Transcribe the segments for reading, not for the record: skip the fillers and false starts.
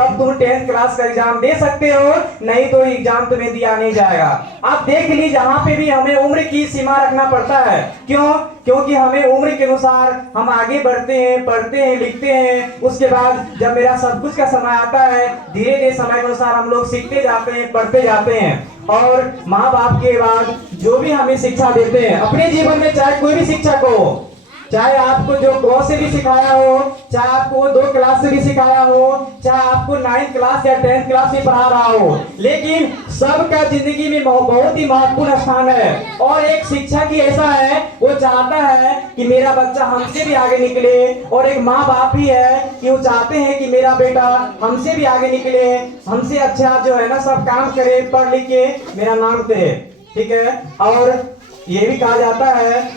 तब तुम 10th class का एग्जाम दे सकते हो, नहीं तो एग्जाम तुम्हें दिया नहीं जाएगा। आप देख लीजिए, जहाँ पे भी हमें उम्र की सीमा रखना पड़ता है। क्यों? क्योंकि हमें उम्र के अनुसार हम आगे बढ़ते हैं, पढ़ते हैं, लिखते हैं। उसके बाद जब मेरा सब कुछ का समय आता है, धीरे धीरे समय के अनुसार हम लोग सीखते जाते हैं, पढ़ते जाते हैं। और माँ बाप के बाद जो भी हमें शिक्षा देते हैं अपने जीवन में, चाहे कोई भी शिक्षक हो, चाहे आपको जो क से भी सिखाया हो, चाहे आपको 2 क्लास से भी सिखाया हो, चाहे आपको 9th क्लास या 10th क्लास में पढ़ा रहा हो, लेकिन सबका जिंदगी में बहुत ही महत्वपूर्ण स्थान है। और एक शिक्षक ही ऐसा है, वो चाहता है कि मेरा बच्चा हमसे भी आगे निकले, और एक माँ बाप ही है कि वो चाहते हैं कि मेरा बेटा हमसे भी आगे निकले, हमसे अच्छा जो है ना सब काम करे, पढ़ लिख के मेरा नाम करे। ठीक है। और ये भी कहा जाता है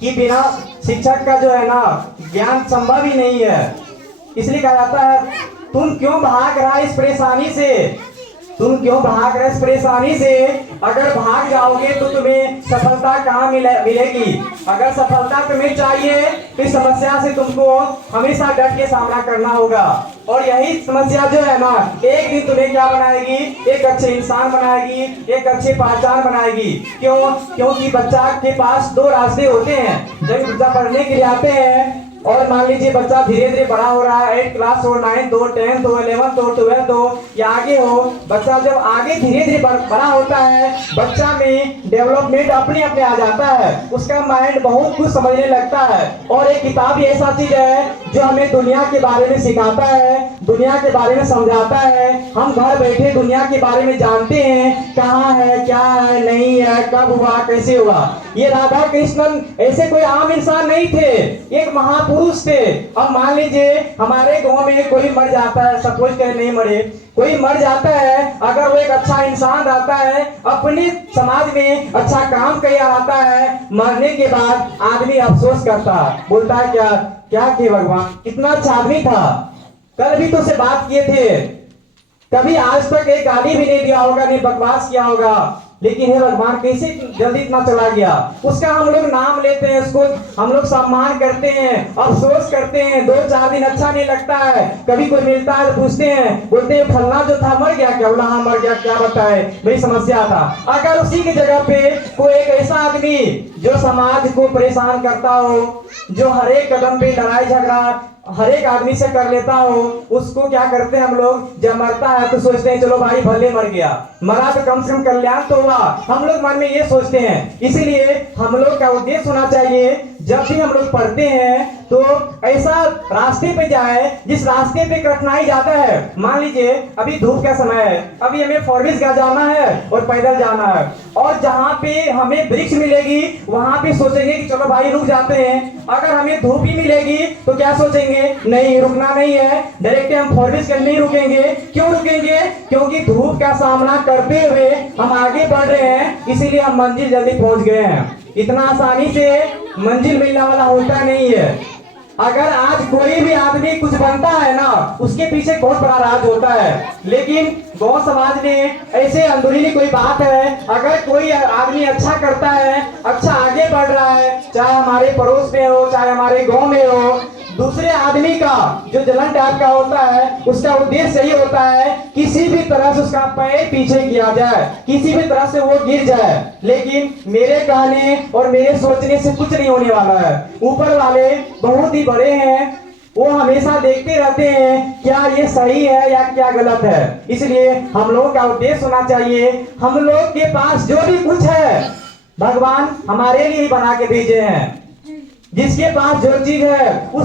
कि बिना शिक्षक का जो है ना ज्ञान संभव ही नहीं है। इसलिए कहा जाता है, तुम क्यों भाग रहा इस परेशानी से, तुम क्यों भाग रहे इस परेशानी से। अगर भाग जाओगे तो तुम्हें सफलता कहाँ मिलेगी। अगर सफलता तुम्हें चाहिए तो इस समस्या से तुमको हमेशा डट के सामना करना होगा। और यही समस्या जो है ना एक दिन तुम्हें क्या बनाएगी, एक अच्छे इंसान बनाएगी, एक अच्छी पहचान बनाएगी। क्यों? क्योंकि बच्चा के पास 2 रास्ते होते हैं। जब बच्चा पढ़ने के लिए आते हैं और मान लीजिए बच्चा धीरे धीरे बड़ा हो रहा है, 8th क्लास हो, 9th हो, 10th हो, 11th हो, 12th हो या आगे हो, बच्चा जब आगे धीरे धीरे बड़ा होता है, बच्चा में डेवलपमेंट अपने अपने आ जाता है, उसका माइंड बहुत कुछ समझने लगता है। और एक किताब ही ऐसा चीज है जो हमें दुनिया के बारे में सिखाता है, दुनिया के बारे में समझाता है। हम घर बैठे दुनिया के बारे में जानते हैं, कहाँ है, क्या है, नहीं है, कब हुआ, कैसे हुआ। ये राधा कृष्णन ऐसे कोई आम इंसान नहीं थे, एक महापुरुष थे। अब मान लीजिए हमारे गांव में कोई मर जाता है, सपोज करें नहीं मरे, कोई मर जाता है, अगर वो एक अच्छा इंसान रहता है, अपने समाज में अच्छा काम किया रहता है, मरने के बाद आदमी अफसोस करता है, बोलता है क्या क्या किए भगवान, कितना अच्छा आदमी था, कल भी तो से बात किए थे, कभी आज तक एक गाली भी नहीं दिया होगा, नहीं बकवास किया होगा, लेकिन हे भगवान कैसे जल्दी इतना चला गया। उसका हम लोग नाम लेते हैं, उसको हम लोग सम्मान करते हैं, अफसोस करते हैं, 2-4 दिन अच्छा नहीं लगता है। कभी कोई मिलता है तो पूछते हैं, बोलते हैं फलना जो था मर गया क्या, बोला हाँ मर गया, क्या बताए मेरी समस्या था। अगर उसी की जगह पे कोई एक ऐसा आदमी जो समाज को परेशान करता हो, जो हर एक कदम पे लड़ाई झगड़ा हर एक आदमी से कर लेता हो, उसको क्या करते हैं हम लोग, जब मरता है तो सोचते हैं चलो भाई भले मर गया, मरा तो कम से कम कल्याण तो हुआ, हम लोग मन में ये सोचते हैं। इसीलिए हम लोग का उद्देश्य होना चाहिए, जब भी हम लोग पढ़ते हैं तो ऐसा रास्ते पे जाए जिस रास्ते पे कठिनाई जाता है। मान लीजिए अभी धूप का समय है, अभी हमें फॉरेस्ट का जाना है और पैदल जाना है, और जहाँ पे हमें वृक्ष मिलेगी वहां पे सोचेंगे कि चलो भाई रुक जाते हैं। अगर हमें धूप ही मिलेगी तो क्या सोचेंगे, नहीं रुकना नहीं है, डायरेक्ट हम फॉरेस्ट के नहीं रुकेंगे। क्यों रुकेंगे? क्योंकि धूप का सामना करते हुए हम आगे बढ़ रहे हैं, इसीलिए हम मंजिल जल्दी पहुंच गए हैं। इतना आसानी से मंजिल मिलने वाला होता नहीं है। अगर आज कोई भी आदमी कुछ बनता है ना, उसके पीछे बहुत बड़ा राज होता है। लेकिन गांव समाज में ऐसे अंदरूनी कोई बात है, अगर कोई आदमी अच्छा करता है, अच्छा आगे बढ़ रहा है, चाहे हमारे पड़ोस में हो, चाहे हमारे गांव में हो, दूसरे आदमी का जो जलन टाइप का होता है, उसका उद्देश्य यही होता है किसी भी तरह से उसका पैर पीछे किया जाए, किसी भी तरह से वो गिर जाए। लेकिन मेरे कहने और मेरे सोचने से कुछ नहीं होने वाला है। ऊपर वाले बहुत ही बड़े हैं, वो हमेशा देखते रहते हैं क्या ये सही है या क्या गलत है। इसलिए हम लोगों का उद्देश्य होना चाहिए, हम लोग के पास जो भी कुछ है भगवान हमारे लिए ही बना के भेजे हैं। जिसके पास जो चीज है उस